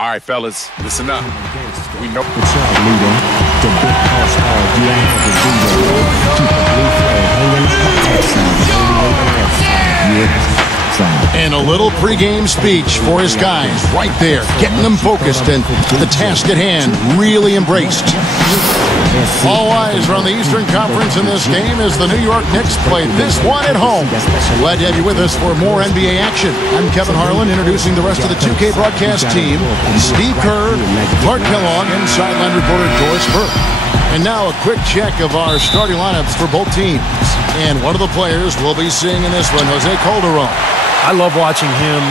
All right, fellas, listen up. We know. What's up, leader? The big all-star DI the video. Keep the blue flag hanging. And a little pregame speech for his guys right there, getting them focused and the task at hand really embraced. All eyes are on the Eastern Conference in this game as the New York Knicks play this one at home. Glad to have you with us for more NBA action. I'm Kevin Harlan, introducing the rest of the 2K broadcast team. Steve Kerr, Clark Kellogg, and sideline reporter Doris Burke. And now a quick check of our starting lineups for both teams. And one of the players we'll be seeing in this one, Jose Calderon. I love watching him,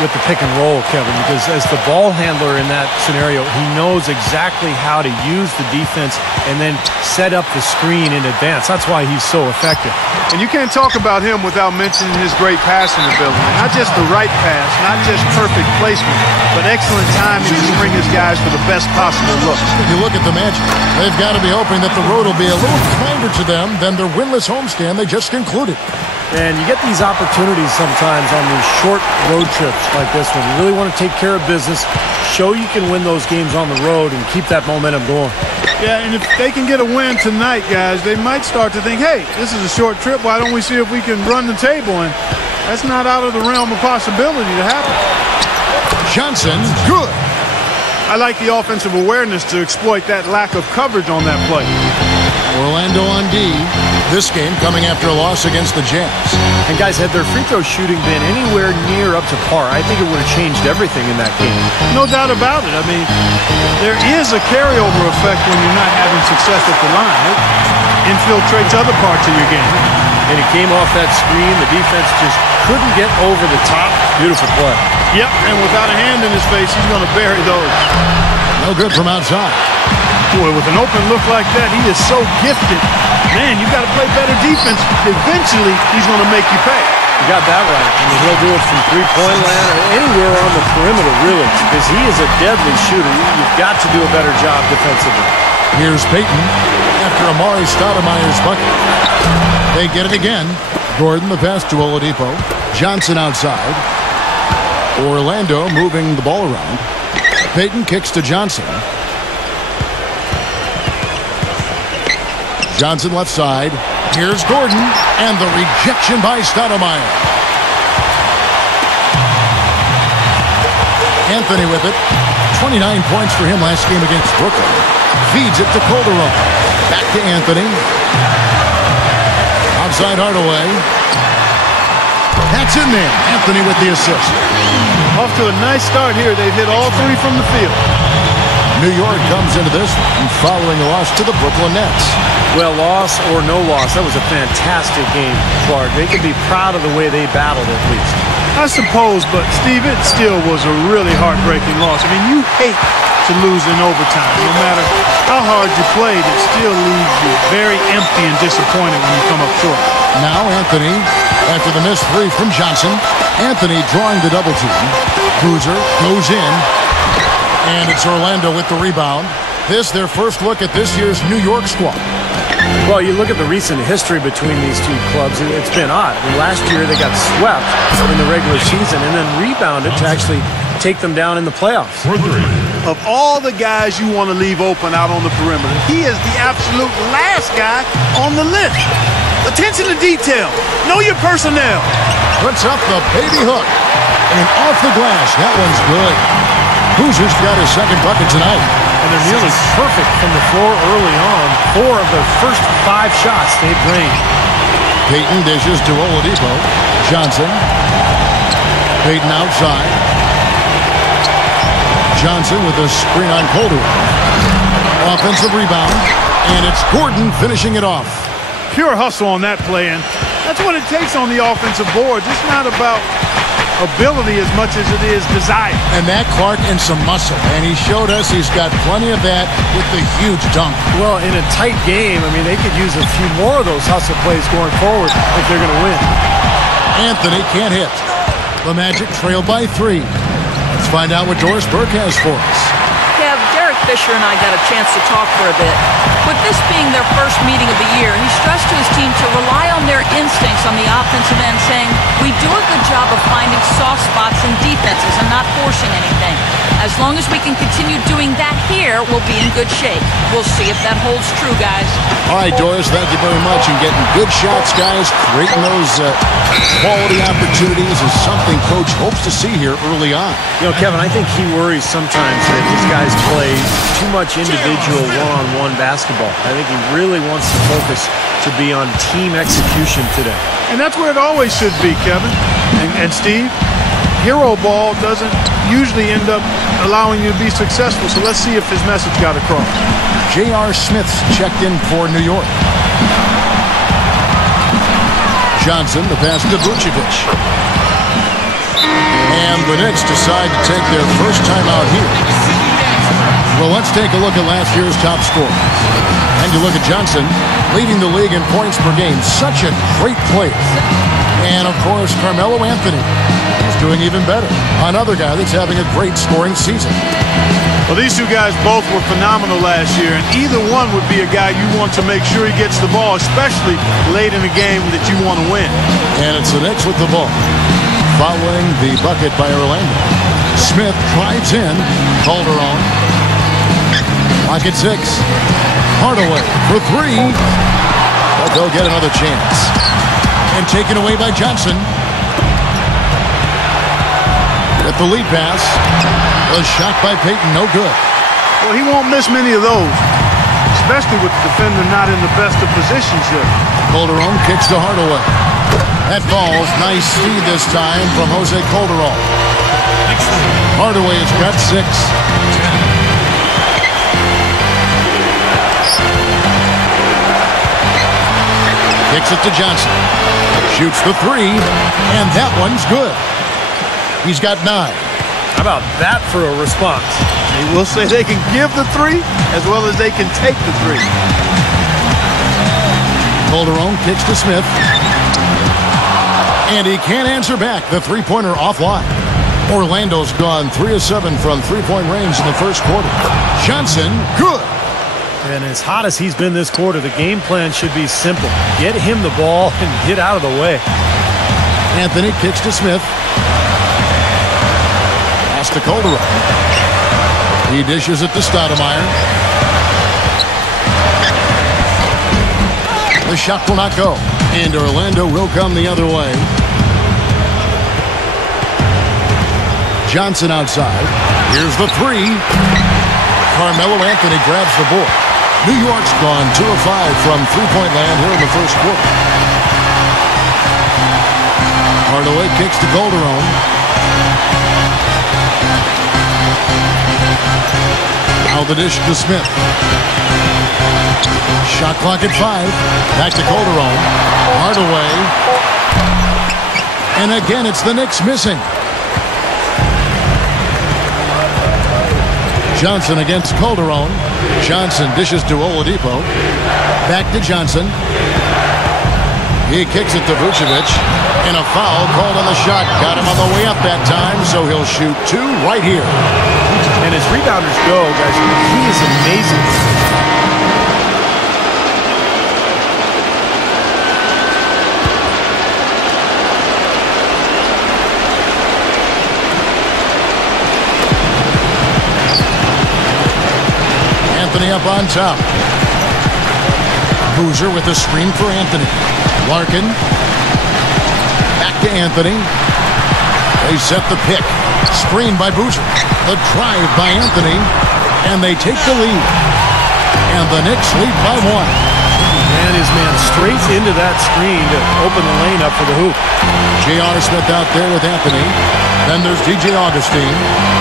with the pick and roll, Kevin, because as the ball handler in that scenario, he knows exactly how to use the defense and then set up the screen in advance. That's why he's so effective. And you can't talk about him without mentioning his great passing ability. Not just the right pass, not just perfect placement, but excellent timing to bring his guys to the best possible look. If you look at the Magic, they've got to be hoping that the road will be a little kinder to them than their winless homestand they just concluded. And you get these opportunities sometimes on these short road trips like this one. You really want to take care of business, show you can win those games on the road, and keep that momentum going. Yeah, and if they can get a win tonight, guys, they might start to think, hey, this is a short trip. Why don't we see if we can run the table? And that's not out of the realm of possibility to happen. Johnson, good. I like the offensive awareness to exploit that lack of coverage on that play. Orlando on D. This game coming after a loss against the Jazz. And guys, had their free throw shooting been anywhere near up to par, I think it would have changed everything in that game. No doubt about it. I mean, there is a carryover effect when you're not having success at the line. It infiltrates other parts of your game. And it came off that screen. The defense just couldn't get over the top. Beautiful play. Yep, and without a hand in his face, he's going to bury those. No good from outside. Boy, with an open look like that, he is so gifted. Man, you've got to play better defense. Eventually, he's going to make you pay. You got that right. I mean, he'll do it from three-point land or anywhere on the perimeter, really, because he is a deadly shooter. You've got to do a better job defensively. Here's Payton after Amari Stoudemire's bucket. They get it again. Gordon the pass to Oladipo. Johnson outside. Orlando moving the ball around. Payton kicks to Johnson. Johnson left side. Here's Gordon. And the rejection by Stoudemire. Anthony with it. 29 points for him last game against Brooklyn. Feeds it to Calderon. Back to Anthony. Outside Hardaway. That's in there. Anthony with the assist. Off to a nice start here. They've hit all three from the field. New York comes into this one following a loss to the Brooklyn Nets. Well, loss or no loss, that was a fantastic game, Clark. They can be proud of the way they battled at least. I suppose, but Steve, it still was a really heartbreaking loss. I mean, you hate to lose in overtime. No matter how hard you played, it still leaves you very empty and disappointed when you come up short. Now Anthony, after the missed three from Johnson. Anthony drawing the double team. Boozer goes in. And it's Orlando with the rebound. This, their first look at this year's New York squad. Well, you look at the recent history between these two clubs, it's been odd. I mean, last year they got swept in the regular season and then rebounded to actually take them down in the playoffs. Of all the guys you want to leave open out on the perimeter, he is the absolute last guy on the list. Attention to detail. Know your personnel. Puts up the baby hook. And off the glass. That one's good. Boozer's got his second bucket tonight. And they're nearly perfect from the floor early on. 4 of their first 5 shots they've drained. Payton dishes to Oladipo. Johnson. Payton outside. Johnson with a screen on Calderon. Offensive rebound. And it's Gordon finishing it off. Pure hustle on that play, and that's what it takes on the offensive boards. It's not about ability as much as it is desire. And that Clark and some muscle. And he showed us he's got plenty of that with the huge dunk. Well, in a tight game, I mean, they could use a few more of those hustle plays going forward if they're going to win. Anthony can't hit. The Magic trail by 3. Let's find out what Doris Burke has for us. Kev, Derek Fisher and I got a chance to talk for a bit. With this being their first meeting of the year, he stressed to his team to rely on their instincts on the offensive end, saying, "We do a good job of finding soft spots in defenses and not forcing anything. As long as we can continue doing that here, we'll be in good shape. We'll see if that holds true, guys. All right, Doris, thank you very much. And getting good shots, guys, creating those quality opportunities is something Coach hopes to see here early on. You know, Kevin, I think he worries sometimes that his guys play too much individual one-on-one basketball. I think he really wants to focus to be on team execution today. And that's where it always should be, Kevin. And Steve, hero ball doesn't usually end up allowing you to be successful. So let's see if his message got across. J.R. Smith's checked in for New York. Johnson, the pass to Vucevic. And the Knicks decide to take their first time out here. Well, let's take a look at last year's top scorer. And you look at Johnson, leading the league in points per game. Such a great player. And, of course, Carmelo Anthony is doing even better. Another guy that's having a great scoring season. Well, these two guys both were phenomenal last year, and either one would be a guy you want to make sure he gets the ball, especially late in a game that you want to win. And it's the Knicks with the ball, following the bucket by Orlando. Smith drives in. Calderon. Lock at 6. Hardaway for 3. But they'll get another chance. And taken away by Johnson. With the lead pass. A shot by Payton, no good. Well, he won't miss many of those, especially with the defender not in the best of positions here. Calderon kicks to Hardaway. That falls. Nice speed this time from Jose Calderon. Hardaway has got 6. Kicks it to Johnson. Shoots the 3, and that one's good. He's got 9. How about that for a response? They will say they can give the 3 as well as they can take the 3. Calderon kicks to Smith. And he can't answer back. The three-pointer offline. Orlando's gone 3 of 7 from three-point range in the first quarter. Johnson, good. And as hot as he's been this quarter, the game plan should be simple. Get him the ball and get out of the way. Anthony kicks to Smith. Pass to Calderon. He dishes it to Stoudemire. The shot will not go. And Orlando will come the other way. Johnson outside. Here's the 3. Carmelo Anthony grabs the board. New York's gone 2 of 5 from three-point land here in the first quarter. Hardaway kicks to Calderon. Now the dish to Smith. Shot clock at 5. Back to Calderon. Hardaway. And again, it's the Knicks missing. Johnson against Calderon. Johnson dishes to Oladipo. Back to Johnson. He kicks it to Vucevic. And a foul called on the shot. Got him on the way up that time, so he'll shoot 2 right here. And as rebounders go, guys, he is amazing. Anthony up on top. Boozer with a screen for Anthony. Larkin. Back to Anthony. They set the pick. Screen by Boozer. The drive by Anthony. And they take the lead. And the Knicks lead by 1. And his man straight into that screen to open the lane up for the hoop. J.R. Smith out there with Anthony. Then there's DJ Augustine.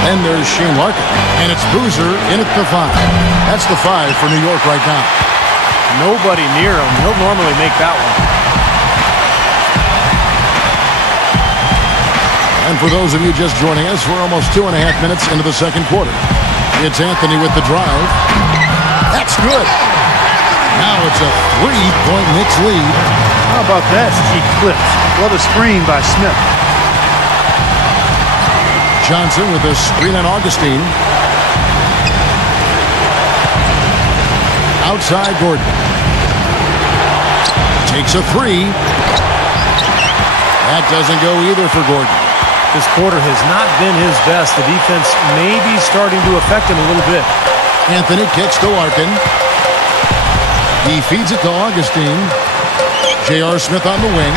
Then there's Shane Larkin. And it's Boozer in at the 5. That's the 5 for New York right now. Nobody near him. He'll normally make that one. And for those of you just joining us, we're almost 2.5 minutes into the second quarter. It's Anthony with the drive. That's good. Now it's a 3-point Knicks lead. How about that? Eclipse. What a screen by Smith. Johnson with a screen on Augustine. Outside Gordon. Takes a 3. That doesn't go either for Gordon. This quarter has not been his best. The defense may be starting to affect him a little bit. Anthony kicks to Larkin. He feeds it to Augustine. J.R. Smith on the wing.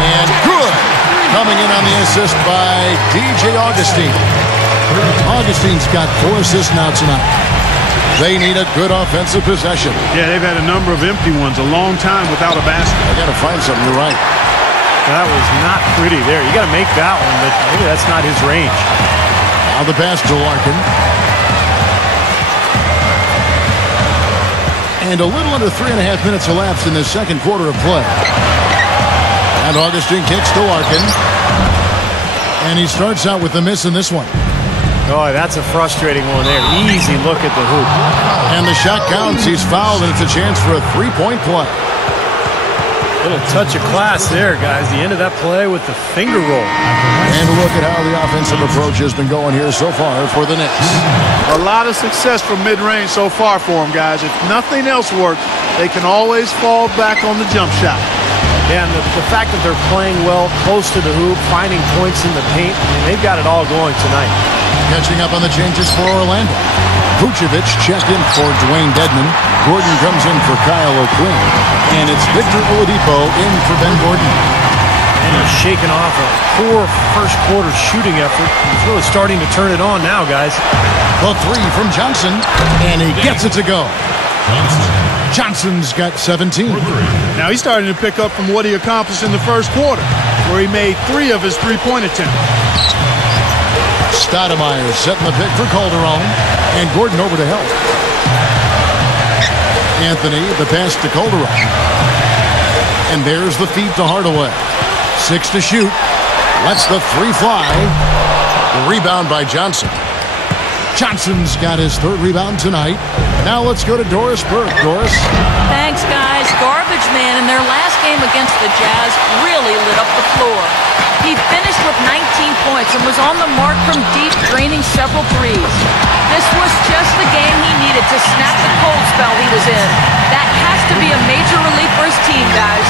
And good! Coming in on the assist by D.J. Augustine. Augustine's got 4 assists now tonight. They need a good offensive possession. Yeah, they've had a number of empty ones, a long time without a basket. I got to find something. You're right. That was not pretty there. You got to make that one, but maybe that's not his range. Now the pass to Larkin. And a little under 3.5 minutes elapsed in the second quarter of play. And Augustine kicks to Larkin. And he starts out with a miss in this one. Oh, that's a frustrating one there. Easy look at the hoop. And the shot counts. He's fouled, and it's a chance for a 3-point play. Little touch of class there, guys. The end of that play with the finger roll. And look at how the offensive approach has been going here so far for the Knicks. A lot of success from mid-range so far for them, guys. If nothing else works, they can always fall back on the jump shot. And the fact that they're playing well close to the hoop, finding points in the paint, I mean, they've got it all going tonight. Catching up on the changes for Orlando. Vucevic checked in for Dwayne Dedmon. Gordon comes in for Kyle O'Quinn. And it's Victor Oladipo in for Ben Gordon. And they're shaking off a poor first quarter shooting effort. He's really starting to turn it on now, guys. The 3 from Johnson. And he gets it to go. Johnson's got 17. Now he's starting to pick up from what he accomplished in the first quarter, where he made 3 of his 3-point attempts. Stoudemire setting the pick for Calderon. And Gordon over to help. Anthony, the pass to Calderon. And there's the feed to Hardaway. 6 to shoot. Lets the 3 fly. The rebound by Johnson. Johnson's got his 3rd rebound tonight. Now let's go to Doris Burke. Doris. Thanks, guys. Garbage man in their last game against the Jazz really lit up the floor. He finished with 19 points and was on the mark from deep, draining several threes. This was just the game he needed to snap the cold spell he was in. That has to be a major relief for his team, guys.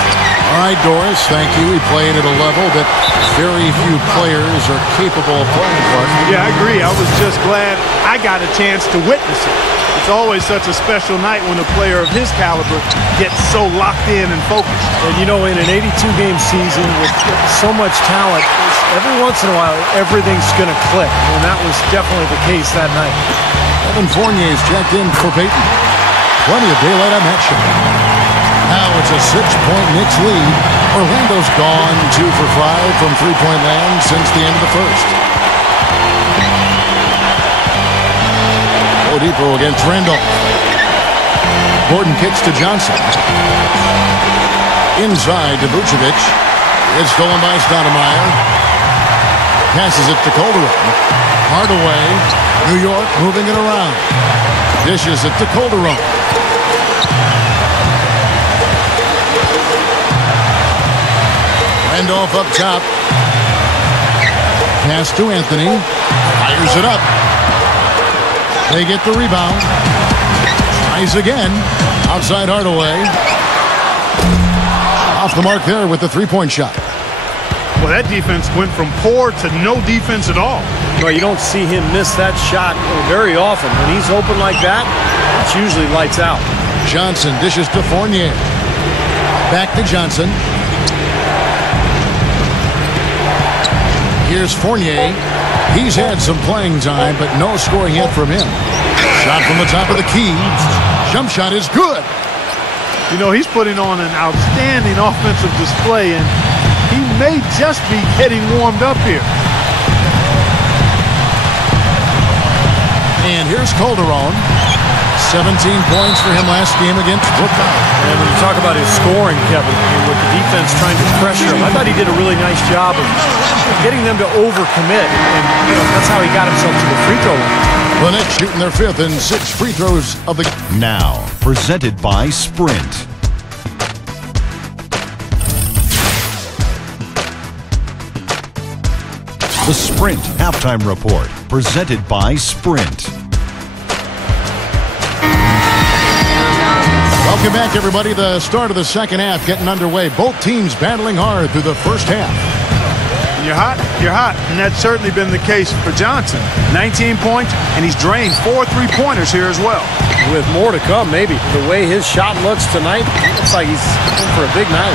All right, Doris, thank you. He played at a level that very few players are capable of playing for. Yeah, I agree. I was just glad I got a chance to witness it. It's always such a special night when a player of his caliber gets so locked in and focused. And you know, in an 82-game season with so much talent, every once in a while, everything's going to click. And that was definitely the case that night. Evan Fournier's checked in for Peyton. Plenty of daylight on that shot. Now it's a 6-point Knicks lead. Orlando's gone 2 for 5 from 3-point land since the end of the first. Oladipo against Randolph. Gordon kicks to Johnson. Inside to Vucevic. It's stolen by Stoudemire. Passes it to Calderon. Hardaway. New York moving it around. Dishes it to Calderon. Randolph up top. Pass to Anthony. Fires it up. They get the rebound. Tries again. Outside Hardaway. Off the mark there with the 3-point shot. Well, that defense went from poor to no defense at all. Well, you don't see him miss that shot very often. When he's open like that, it's usually lights out. Johnson dishes to Fournier. Back to Johnson. Here's Fournier. He's had some playing time, but no scoring yet from him. Shot from the top of the key. Jump shot is good. You know, he's putting on an outstanding offensive display, and he may just be getting warmed up here. And here's Calderon. 17 points for him last game against Brooklyn. And when you talk about his scoring, Kevin, with the defense trying to pressure him, I thought he did a really nice job of getting them to overcommit. And that's how he got himself to the free throw line. The Knicks shooting their 5th and 6th free throws of the... Now, presented by Sprint. The Sprint Halftime Report, presented by Sprint. Welcome back, everybody. The start of the second half getting underway. Both teams battling hard through the first half. You're hot, and that's certainly been the case for Johnson. 19 points, and he's drained 4 3-pointers here as well. With more to come, maybe. The way his shot looks tonight, it looks like he's in for a big night.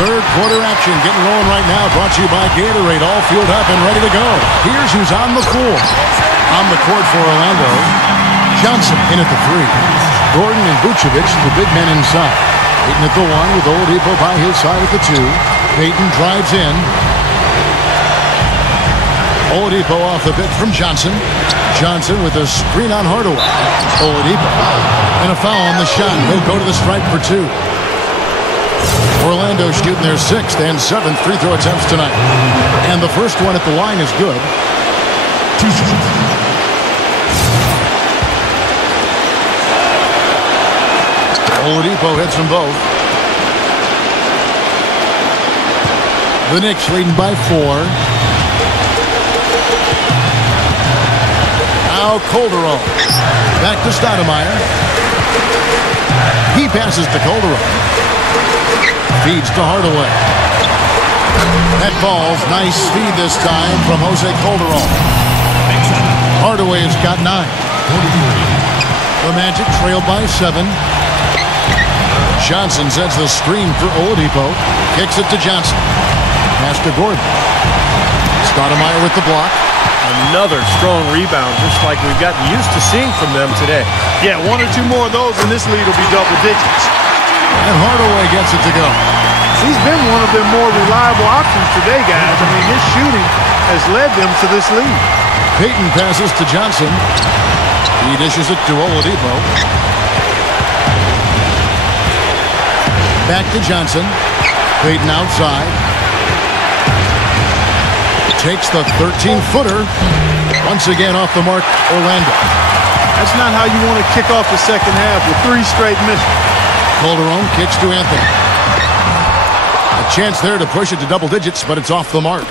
Third quarter action getting rolling right now. Brought to you by Gatorade. All fueled up and ready to go. Here's who's on the floor. On the court for Orlando. Johnson in at the 3. Gordon and Vucevic, the big men inside. Payton at the 1 with Oladipo by his side at the 2. Payton drives in. Oladipo off the bench from Johnson. Johnson with a screen on Hardaway. Oladipo. And a foul on the shot. They'll go to the stripe for 2. Orlando shooting their 6th and 7th free throw attempts tonight. And the first one at the line is good. Oladipo hits them both. The Knicks leading by 4. Now Calderon. Back to Stoudemire. He passes to Calderon. Feeds to Hardaway. That falls. Nice feed this time from Jose Calderon. Hardaway has got 9. The Magic trail by 7. Johnson sends the screen for Oladipo. Kicks it to Johnson. Pass to Gordon. Stoudemire with the block. Another strong rebound, just like we've gotten used to seeing from them today. Yeah, 1 or 2 more of those, and this lead will be double digits. And Hardaway gets it to go. He's been one of their more reliable options today, guys. I mean, his shooting has led them to this lead. Payton passes to Johnson. He dishes it to Oladipo. Back to Johnson. Payton outside. Takes the 13-footer. Once again off the mark, Orlando. That's not how you want to kick off the second half with 3 straight misses. Calderon kicks to Anthony. A chance there to push it to double digits, but it's off the mark.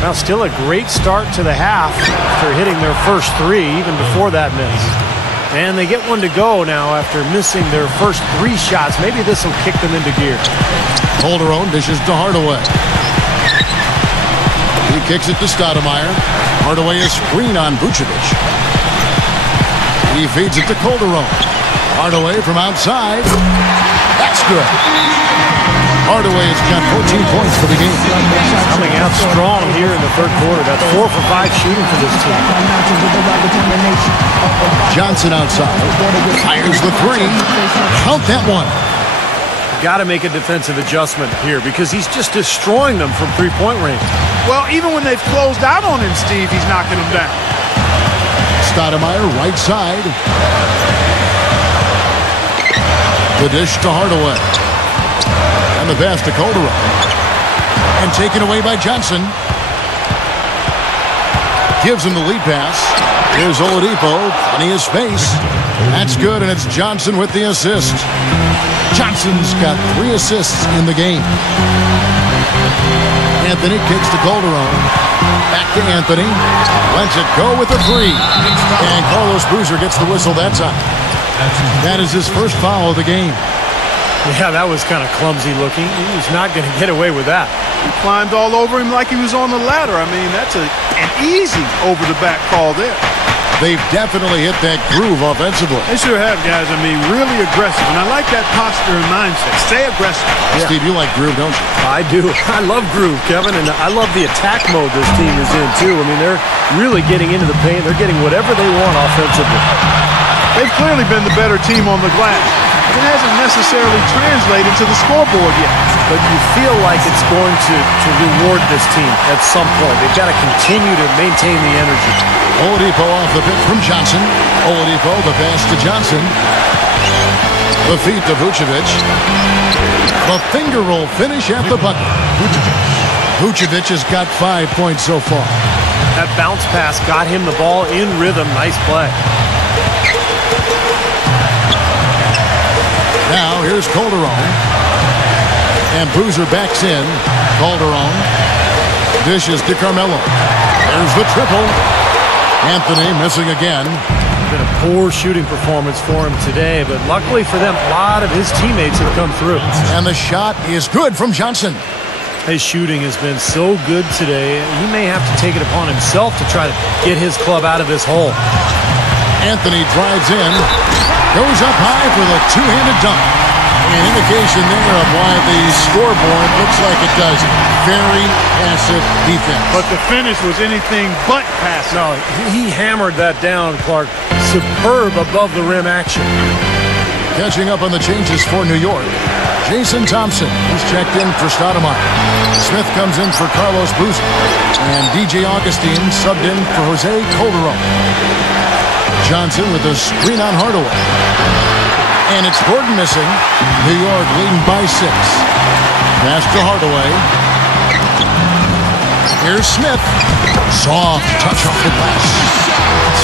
Now, still a great start to the half after hitting their first 3, even before that miss. And they get one to go now after missing their first 3 shots. Maybe this will kick them into gear. Calderon dishes to Hardaway. He kicks it to Stoudemire. Hardaway a screen on Vucevic. He feeds it to Calderon. Hardaway from outside. That's good. Hardaway has got 14 points for the game. Coming out strong here in the third quarter. That's 4 for 5 shooting for this team. Johnson outside. Fires the 3. Count that one. Got to make a defensive adjustment here because he's just destroying them from 3-point range. Well, even when they've closed out on him, Steve, he's knocking them down. Stoudemire right side. The dish to Hardaway. And the pass to Calderon. And taken away by Johnson. Gives him the lead pass. Here's Oladipo. Plenty of space. That's good, and it's Johnson with the assist. Johnson's got 3 assists in the game. Anthony kicks to Calderon. Back to Anthony. Lets it go with a 3. And Carlos Boozer gets the whistle that time. That is his first foul of the game. Yeah, that was kind of clumsy looking. He was not going to get away with that. He climbed all over him like he was on the ladder. I mean, that's an easy over-the-back call there. They've definitely hit that groove offensively. They sure have, guys. I mean, really aggressive. And I like that posture and mindset. Stay aggressive. Yeah. Steve, you like groove, don't you? I do. I love groove, Kevin, and I love the attack mode this team is in, too. I mean, they're really getting into the paint. They're getting whatever they want offensively. They've clearly been the better team on the glass. It hasn't necessarily translated to the scoreboard yet. But you feel like it's going to reward this team at some point. They've got to continue to maintain the energy. Oladipo off the pitch from Johnson. Oladipo, the pass to Johnson. The feed to Vucevic. The finger roll finish at the bucket. Vucevic has got 5 points so far. That bounce pass got him the ball in rhythm. Nice play. Now here's Calderon. And Boozer backs in. Calderon dishes to Carmelo. There's the triple. Anthony missing again. Been a poor shooting performance for him today, but luckily for them, a lot of his teammates have come through. And the shot is good from Johnson. His shooting has been so good today, he may have to take it upon himself to try to get his club out of this hole. Anthony drives in, goes up high for the two-handed dunk. An indication there of why the scoreboard looks like it does. Very passive defense. But the finish was anything but passive. No, he hammered that down, Clark. Superb above the rim action. Catching up on the changes for New York. Jason Thompson, he's checked in for Stoudemire. Smith comes in for Carlos Boozer. And DJ Augustine subbed in for Jose Calderon. Johnson with a screen on Hardaway. And it's Gordon missing. New York leading by 6. Pass to Hardaway. Here's Smith. Soft touch off the glass.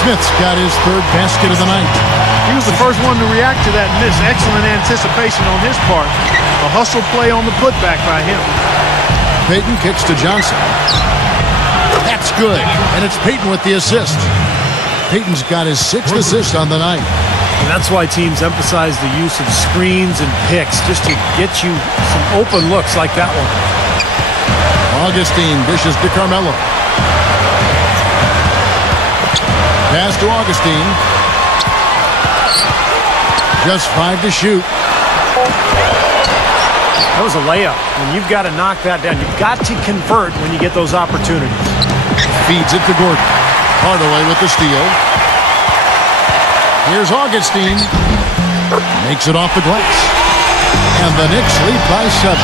Smith's got his third basket of the night. He was the first one to react to that miss. Excellent anticipation on his part. A hustle play on the putback by him. Payton kicks to Johnson. That's good. And it's Payton with the assist. Payton's got his 6th assist on the night. And that's why teams emphasize the use of screens and picks, just to get you some open looks like that one. Augustine dishes to Carmelo. Pass to Augustine. Just 5 to shoot. That was a layup, and you've got to knock that down. You've got to convert when you get those opportunities. Feeds it to Gordon. Hardaway with the steal. Here's Augustine. Makes it off the glass. And the Knicks lead by 7.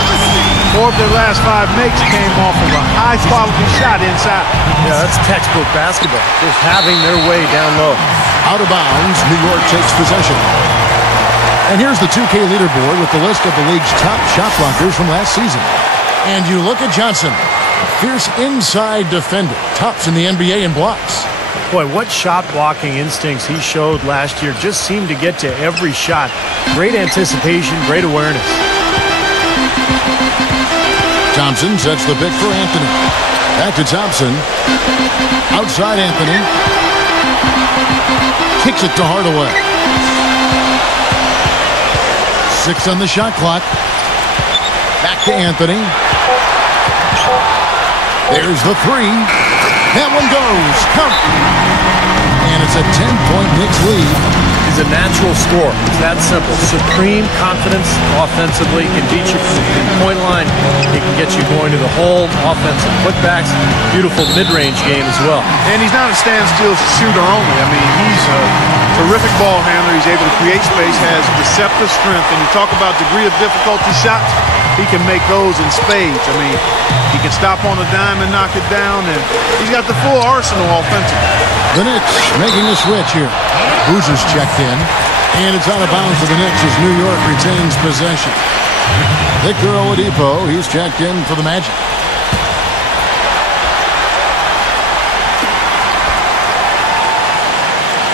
4 of their last 5 makes came off of a high-quality shot inside. Yeah, that's textbook basketball. Just having their way down low. Out of bounds, New York takes possession. And here's the 2K leaderboard with the list of the league's top shot blockers from last season. And you look at Johnson. Fierce inside defender. Tops in the NBA in blocks. Boy, what shot blocking instincts he showed last year. Just seemed to get to every shot. Great anticipation, great awareness. Thompson sets the pick for Anthony. Back to Thompson. Outside Anthony. Kicks it to Hardaway. 6 on the shot clock. Back to Anthony. There's the 3. That one goes. Count. And it's a 10-point Knicks lead. He's a natural scorer. It's that simple. Supreme confidence offensively. Can beat you from the point line. He can get you going to the hole. Offensive putbacks. Beautiful mid-range game as well. And he's not a standstill shooter only. I mean, he's a terrific ball handler. He's able to create space, has deceptive strength. And you talk about degree of difficulty shots, he can make those in spades. I mean, he can stop on a dime and knock it down, and he's got the full arsenal offensively. The Knicks making a switch here. Boozer's checked in, and it's out of bounds for the Knicks as New York retains possession. Victor Oladipo, he's checked in for the Magic.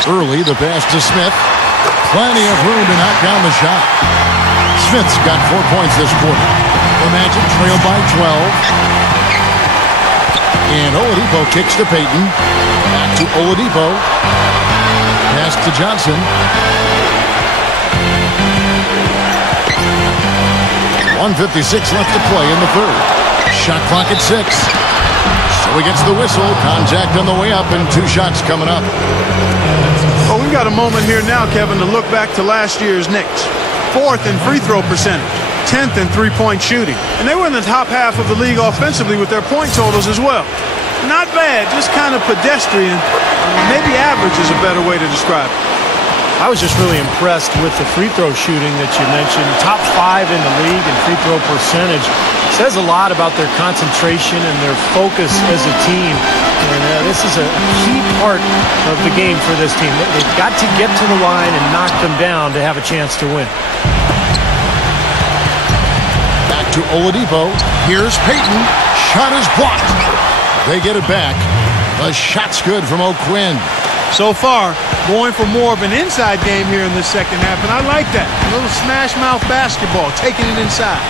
Early, the pass to Smith. Plenty of room to knock down the shot. Smith's got 4 points this quarter. The Magic trail by 12. And Oladipo kicks to Payton. Back to Oladipo. Pass to Johnson. 1:56 left to play in the third. Shot clock at 6. So he gets the whistle. Contact on the way up and 2 shots coming up. Well, we've got a moment here now, Kevin, to look back to last year's Knicks. 4th in free throw percentage. 10th in three-point shooting. And they were in the top half of the league offensively with their point totals as well. Not bad, just kind of pedestrian. Maybe average is a better way to describe it. I was just really impressed with the free throw shooting that you mentioned. Top 5 in the league in free throw percentage. Says a lot about their concentration and their focus as a team. And this is a key part of the game for this team. They've got to get to the line and knock them down to have a chance to win. Back to Oladipo. Here's Payton. Shot is blocked. They get it back. The shot's good from O'Quinn. So far, going for more of an inside game here in this second half, and I like that. A little smash mouth basketball, taking it inside.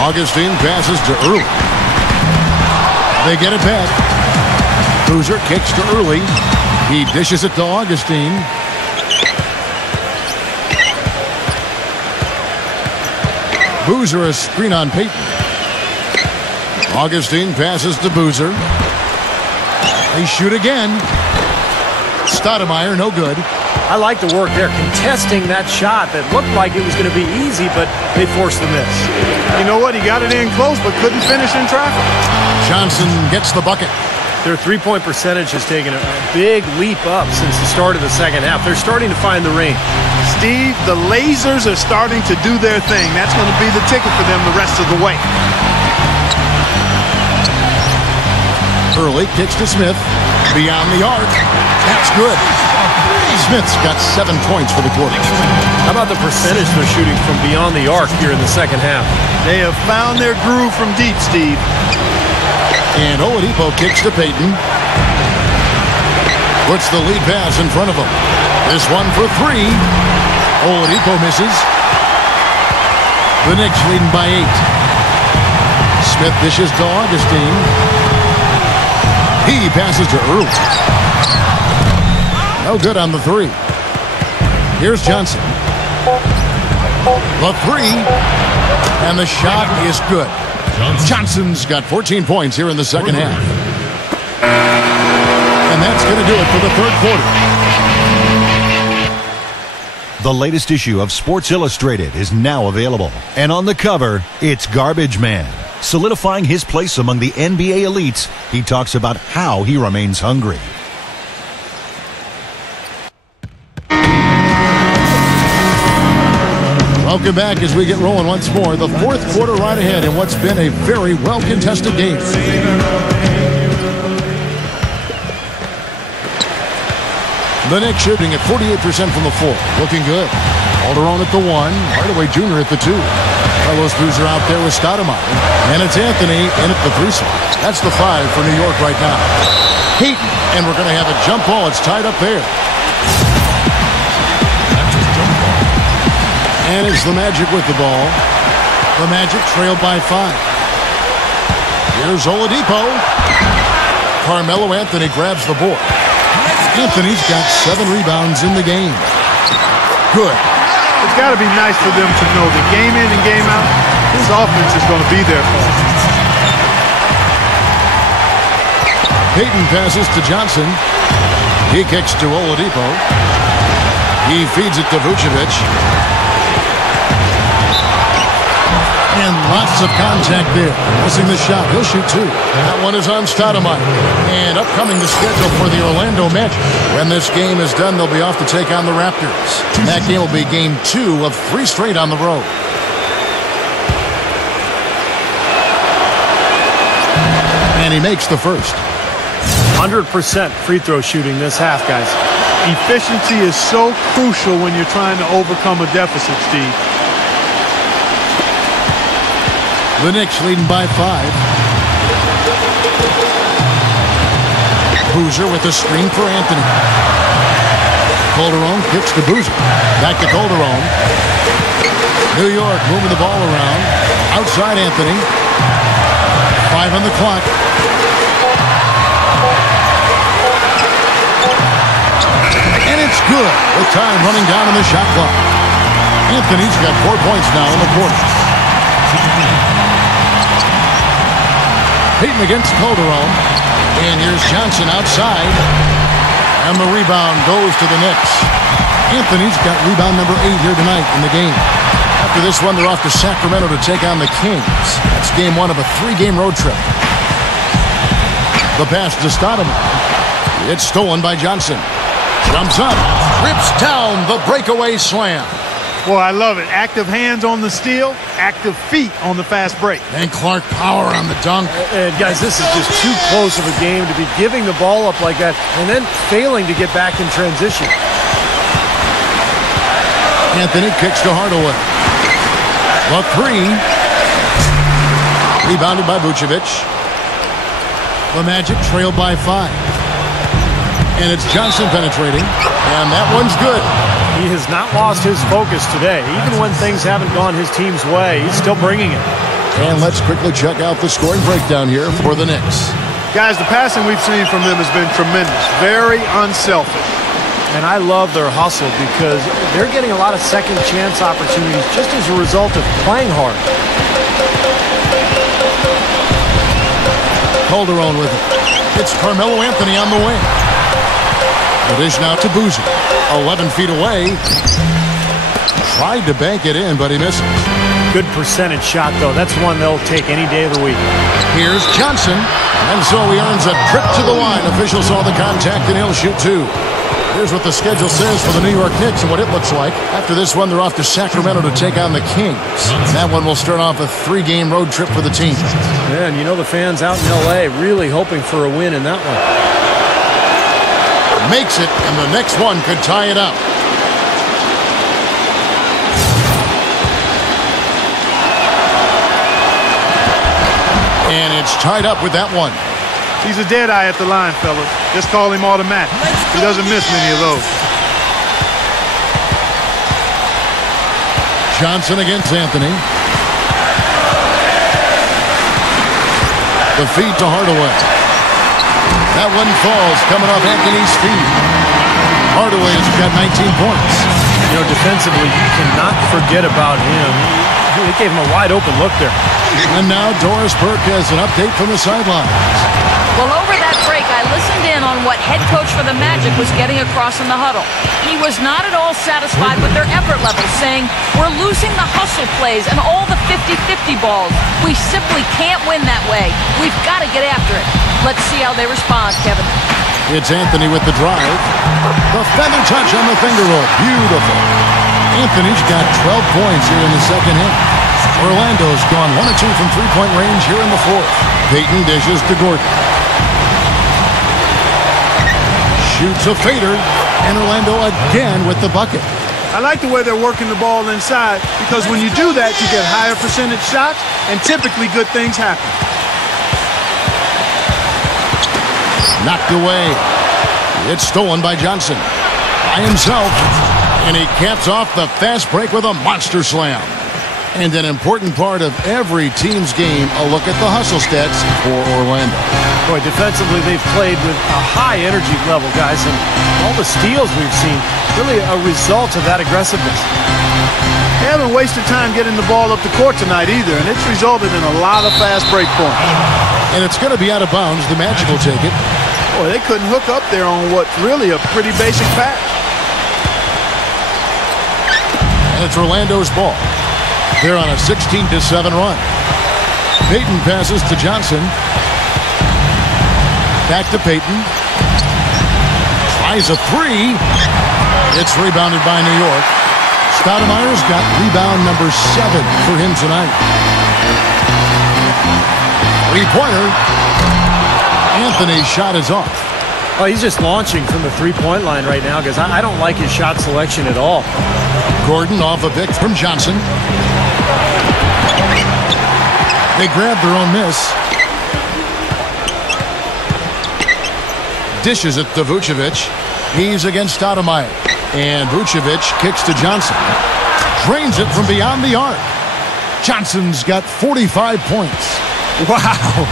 Augustine passes to Early. They get it back. Boozer kicks to Early. He dishes it to Augustine. Boozer a screen on Payton. Augustine passes to Boozer. They shoot again. Stoudemire, no good. I like the work there, contesting that shot that looked like it was going to be easy, but they forced the miss. You know what? He got it in close, but couldn't finish in traffic. Johnson gets the bucket. Their three-point percentage has taken a big leap up since the start of the second half. They're starting to find the range. Steve, the lasers are starting to do their thing. That's going to be the ticket for them the rest of the way. Early kicks to Smith. Beyond the arc. That's good. Smith's got 7 points for the quarter. How about the percentage they're shooting from beyond the arc here in the second half? They have found their groove from deep, Steve. And Oladipo kicks to Payton. Puts the lead pass in front of him. This one for 3. Oladipo misses. The Knicks leading by 8. Smith dishes to Augustine. He passes to Earl. No good on the 3. Here's Johnson. The 3. And the shot is good. Johnson's got 14 points here in the second half. And that's going to do it for the third quarter. The latest issue of Sports Illustrated is now available. And on the cover, it's Garbage Man. Solidifying his place among the NBA elites, he talks about how he remains hungry. Welcome back as we get rolling once more. The fourth quarter right ahead in what's been a very well-contested game. The Knicks shooting at 48% from the floor. Looking good. Calderon at the 1. Hardaway Jr. at the 2. Carlos Boozer out there with Stoudemire. And it's Anthony in at the 3 slot. That's the 5 for New York right now. Payton. And we're going to have a jump ball. It's tied up there. And it's the Magic with the ball. The Magic trailed by 5. Here's Oladipo. Carmelo Anthony grabs the board. Anthony's got 7 rebounds in the game. Good. It's got to be nice for them to know that game in and game out, his offense is going to be there for him. Payton passes to Johnson. He kicks to Oladipo. He feeds it to Vucevic. And lots of contact there. Missing the shot. He'll shoot 2. That one is on Stoudemire. And upcoming the schedule for the Orlando Magic. When this game is done, they'll be off to take on the Raptors. That game will be game 2 of 3 straight on the road. And he makes the first. 100% free throw shooting this half, guys. Efficiency is so crucial when you're trying to overcome a deficit, Steve. The Knicks leading by 5. Boozer with a screen for Anthony. Calderon kicks to Boozer. Back to Calderon. New York moving the ball around. Outside Anthony. 5 on the clock. And it's good with time running down on the shot clock. Anthony's got 4 points now in the quarter. Payton against Calderon. And here's Johnson outside. And the rebound goes to the Knicks. Anthony's got rebound number 8 here tonight in the game. After this one, they're off to Sacramento to take on the Kings. That's game 1 of a 3-game road trip. The pass to Stoudemire. It's stolen by Johnson. Jumps up. Rips down the breakaway slam. Boy, I love it. Active hands on the steal, active feet on the fast break. And Clark Power on the dunk. And guys, this is just too close of a game to be giving the ball up like that and then failing to get back in transition. Anthony kicks to Hardaway. The 3. Rebounded by Vucevic. The Magic trailed by 5. And it's Johnson penetrating. And that one's good. He has not lost his focus today. Even when things haven't gone his team's way, he's still bringing it. And let's quickly check out the scoring breakdown here for the Knicks. Guys, the passing we've seen from them has been tremendous. Very unselfish. And I love their hustle because they're getting a lot of second chance opportunities just as a result of playing hard. Calderon with it. It's Carmelo Anthony on the wing. The dish now to Boozy. 11 feet away. Tried to bank it in, but he misses. Good percentage shot, though. That's one they'll take any day of the week. Here's Johnson. And so he earns a trip to the line. Officials saw the contact, and he'll shoot two. Here's what the schedule says for the New York Knicks and what it looks like. After this one, they're off to Sacramento to take on the Kings. That one will start off a 3-game road trip for the team. Yeah, and you know the fans out in L.A. really hoping for a win in that one. Makes it, and the next one could tie it up. And it's tied up with that one. He's a dead eye at the line, fellas. Just call him automatic. He doesn't miss many of those. Johnson against Anthony. The feed to Hardaway. That one falls, coming off Anthony's feet. Hardaway has got 19 points. You know, defensively, you cannot forget about him. They gave him a wide open look there. And now Doris Burke has an update from the sidelines. Well, over that break, I listened in on what head coach for the Magic was getting across in the huddle. He was not at all satisfied with their effort levels, saying, "We're losing the hustle plays and all the 50-50 balls. We simply can't win that way. We've got to get after it." Let's see how they respond, Kevin. It's Anthony with the drive. The feather touch on the finger roll. Beautiful. Anthony's got 12 points here in the second half. Orlando's gone 1 of 2 from three-point range here in the fourth. Payton dishes to Gordon. Shoots a fader, and Orlando again with the bucket. I like the way they're working the ball inside because when you do that, you get higher percentage shots, and typically good things happen. Knocked away. It's stolen by Johnson. By himself. And he caps off the fast break with a monster slam. And an important part of every team's game, a look at the hustle stats for Orlando. Boy, defensively, they've played with a high energy level, guys, and all the steals we've seen, really a result of that aggressiveness. They haven't wasted time getting the ball up the court tonight either, and it's resulted in a lot of fast break points. And it's going to be out of bounds. The Magic will take it. Boy, they couldn't hook up there on what's really a pretty basic pass. And it's Orlando's ball. They're on a 16-7 run. Payton passes to Johnson. Back to Payton. Tries a three. It's rebounded by New York. Stoudemire's got rebound number 7 for him tonight. Three-pointer. Anthony's shot is off. Oh, he's just launching from the three-point line right now, because I don't like his shot selection at all. Gordon off a pick from Johnson. They grab their own miss. Dishes it to Vucevic. He's against Stoudemire. And Vucevic kicks to Johnson. Drains it from beyond the arc. Johnson's got 45 points. Wow.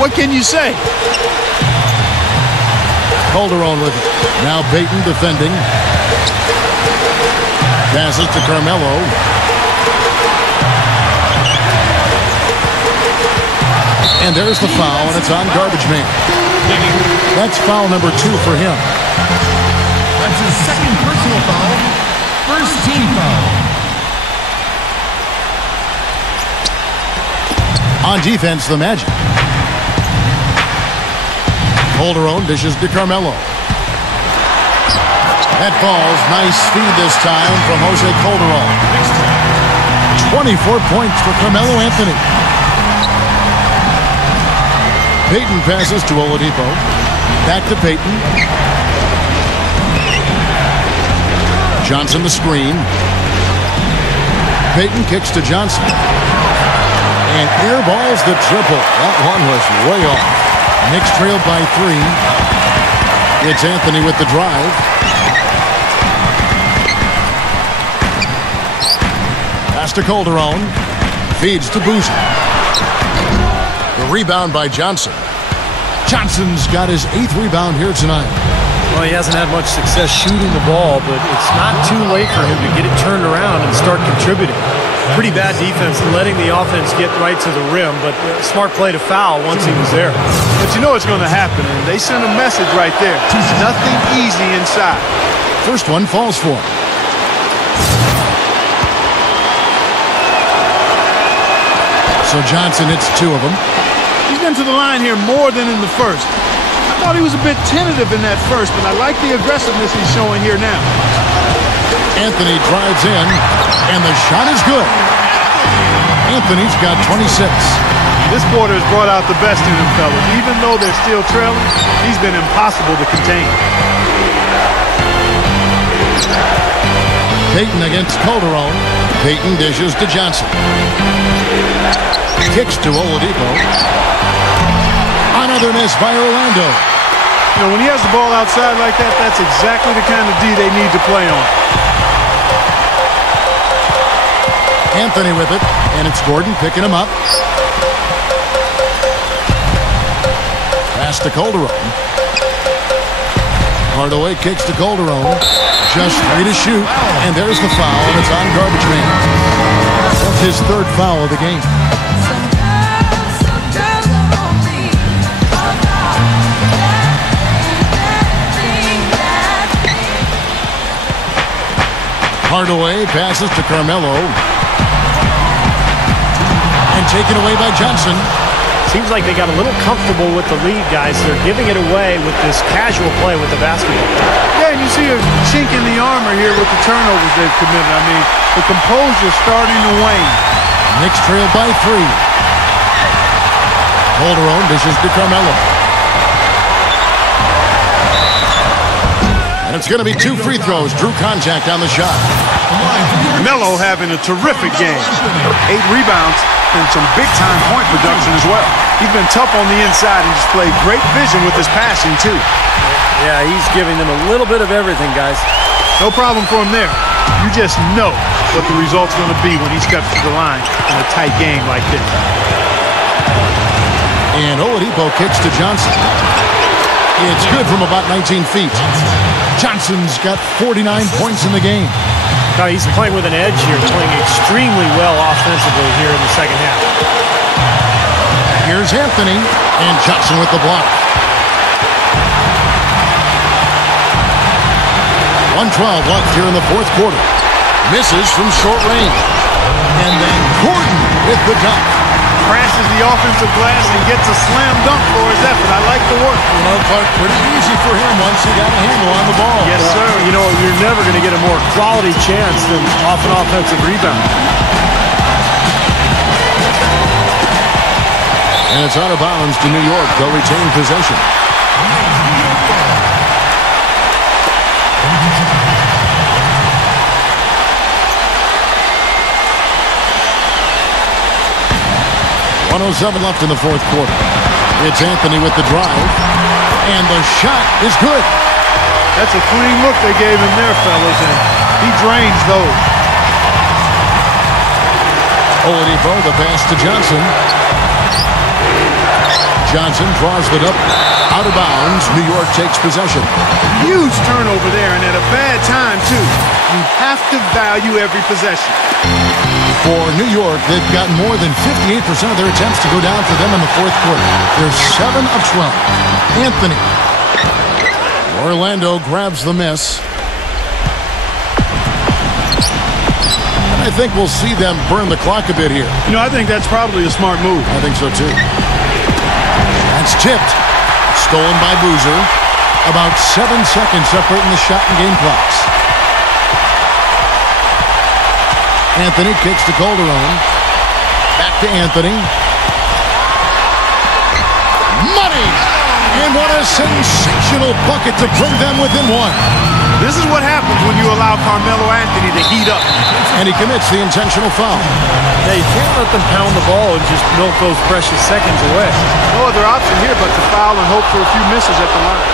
What can you say? Calderon with it. Now Payton defending. Passes to Carmelo. And there's the foul, and it's on Garbage Man. That's foul number 2 for him. That's his second personal foul. First team foul. On defense, the Magic. Calderon dishes to Carmelo. That falls. Nice feed this time from Jose Calderon. 24 points for Carmelo Anthony. Payton passes to Oladipo. Back to Payton. Johnson the screen. Payton kicks to Johnson. And airballs the triple. That one was way off. Knicks trailed by 3. It's Anthony with the drive. Pass to Calderon. Feeds to Boozer. The rebound by Johnson. Johnson's got his 8th rebound here tonight. Well, he hasn't had much success shooting the ball, but it's not too late for him to get it turned around and start contributing. Pretty bad defense, letting the offense get right to the rim, but smart play to foul once he was there. But you know it's going to happen, and they send a message right there. Nothing easy inside. First one falls for him. So Johnson hits 2 of them. He's been to the line here more than in the first. I thought he was a bit tentative in that first, but I like the aggressiveness he's showing here now. Anthony drives in, and the shot is good. Anthony's got 26. This quarter has brought out the best in him, fellas. Even though they're still trailing, he's been impossible to contain. Payton against Calderon. Payton dishes to Johnson. Kicks to Oladipo. Another miss by Orlando. You know, when he has the ball outside like that, that's exactly the kind of D they need to play on. Anthony with it, and it's Gordon picking him up. Pass to Calderon. Hardaway kicks to Calderon. Just 3 to shoot, and there's the foul, and it's on Garbage Man. That's his 3rd foul of the game. Hardaway passes to Carmelo. And taken away by Johnson. Seems like they got a little comfortable with the lead, guys. They're giving it away with this casual play with the basketball. Yeah, and you see a chink in the armor here with the turnovers they've committed. I mean, the composure's starting to wane. Knicks trail by 3. Calderon dishes to Carmelo. And it's going to be 2 free throws. Drew contact on the shot. Melo having a terrific game. 8 rebounds and some big-time point production as well. He's been tough on the inside and displayed great vision with his passing, too. Yeah, he's giving them a little bit of everything, guys. No problem for him there. You just know what the result's going to be when he steps to the line in a tight game like this. And Oladipo kicks to Johnson. It's good from about 19 feet. Johnson's got 49 points in the game. Now he's playing with an edge here, playing extremely well offensively here in the second half. Here's Anthony, and Johnson with the block. 1:12 left here in the 4th quarter. Misses from short range. And then Gordon with the dunk. Crashes the offensive glass and gets a slam dunk for his effort. I like the work. Well, Clark, pretty easy for him once he got a handle on the ball. Yes, sir. You know, you're never going to get a more quality chance than off an offensive rebound. And it's out of bounds to New York. They'll retain possession. .107 left in the 4th quarter. It's Anthony with the drive. And the shot is good. That's a clean look they gave him there, fellas, and he drains those. Oladipo, the pass to Johnson. Johnson draws it up. Out of bounds. New York takes possession. Huge turnover there, and at a bad time, too. You have to value every possession. For New York, they've got more than 58% of their attempts to go down for them in the 4th quarter. They're 7 of 12. Anthony. Orlando grabs the miss. And I think we'll see them burn the clock a bit here. You know, I think that's probably a smart move. I think so, too. That's tipped. Stolen by Boozer. About 7 seconds separating the shot and game clocks. Anthony kicks to Calderon. Back to Anthony. Money! And what a sensational bucket to bring them within 1. This is what happens when you allow Carmelo Anthony to heat up. And he commits the intentional foul. Yeah, you can't let them pound the ball and just milk those precious seconds away. No other option here but to foul and hope for a few misses at the line.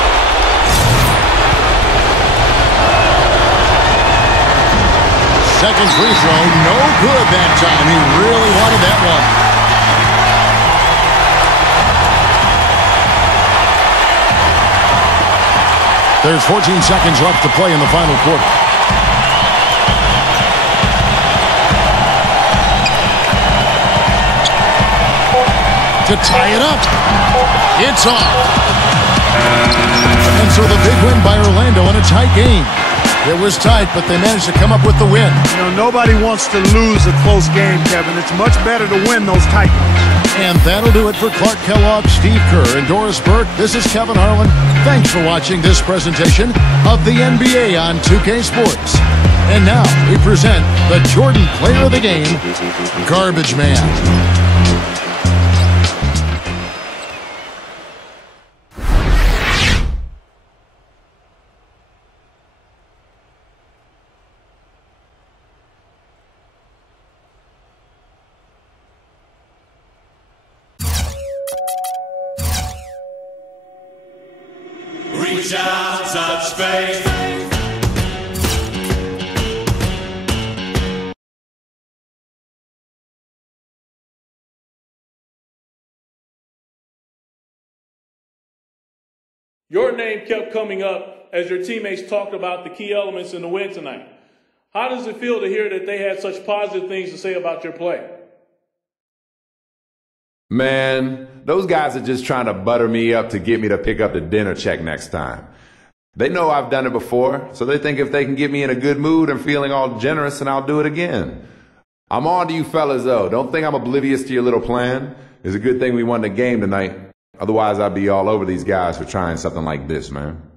Second free throw, no good that time. He really wanted that one. There's 14 seconds left to play in the final quarter. To tie it up. It's off. And so the big win by Orlando in a tight game. It was tight, but they managed to come up with the win. You know, nobody wants to lose a close game, Kevin. It's much better to win those tight ones. And that'll do it for Clark Kellogg, Steve Kerr, and Doris Burke. This is Kevin Harlan. Thanks for watching this presentation of the NBA on 2K Sports. And now we present the Jordan Player of the Game, Garbage Man. Reach out, touch faith. Your name kept coming up as your teammates talked about the key elements in the win tonight. How does it feel to hear that they had such positive things to say about your play? Man, those guys are just trying to butter me up to get me to pick up the dinner check next time. They know I've done it before, so they think if they can get me in a good mood and feeling all generous, then I'll do it again. I'm on to you fellas, though. Don't think I'm oblivious to your little plan. It's a good thing we won the game tonight. Otherwise, I'd be all over these guys for trying something like this, man.